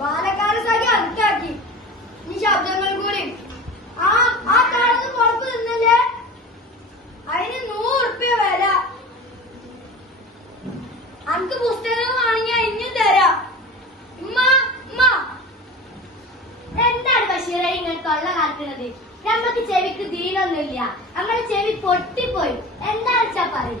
ബാലക്കാല സഖ്യ അനക്കാക്കി ഈ ശബ്ദങ്ങൾ കൂടി. ആ ആ കാണുന്ന പുറത്ത് നിന്നില്ലേ? അതിന് നൂറുപ്യ വില. അനക്ക് പുസ്തകം വാങ്ങിയാൽ ഇനിയും തരാ. ഉമ്മ ഉമ്മ. എന്താണ് ബഷീറ ഇങ്ങനെ തൊള്ള കാൽക്കുന്നത് നമുക്ക് ചെവിക്ക് ദീനൊന്നുമില്ല. നമ്മുടെ ചെവി പൊട്ടിപ്പോയി. എന്താ വെച്ചാ പറയും.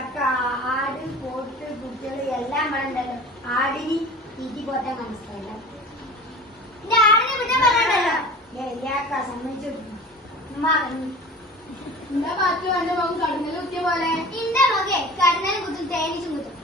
പക്ക ആട് പോട്ട് കുട്ടികൾ എല്ലാം ഇവിടെ ആടിന് തീറ്റി പോറ്റാൻ മനസ്സിലായില്ല. എല്ലാ സമ്മതിച്ചു എന്താ പാറ്റു എന്റെ മകൻ കടന്നൽ കുത്തിയ പോലെ. എന്റെ മകെ കടന്നൽ കുത്തി തേനിച്ചും കുത്തും.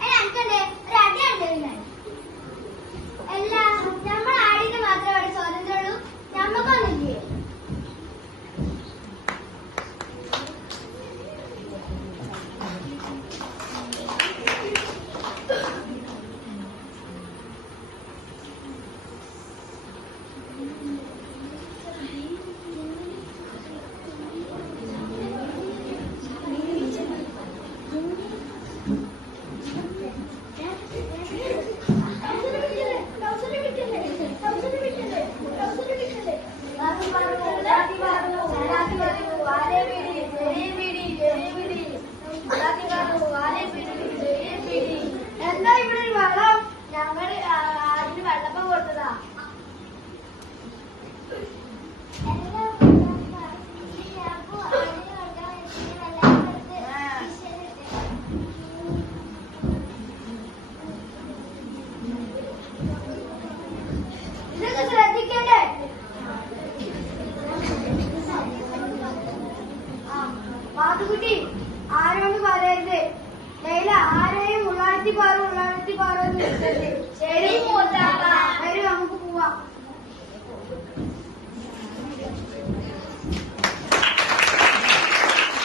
哈喽六八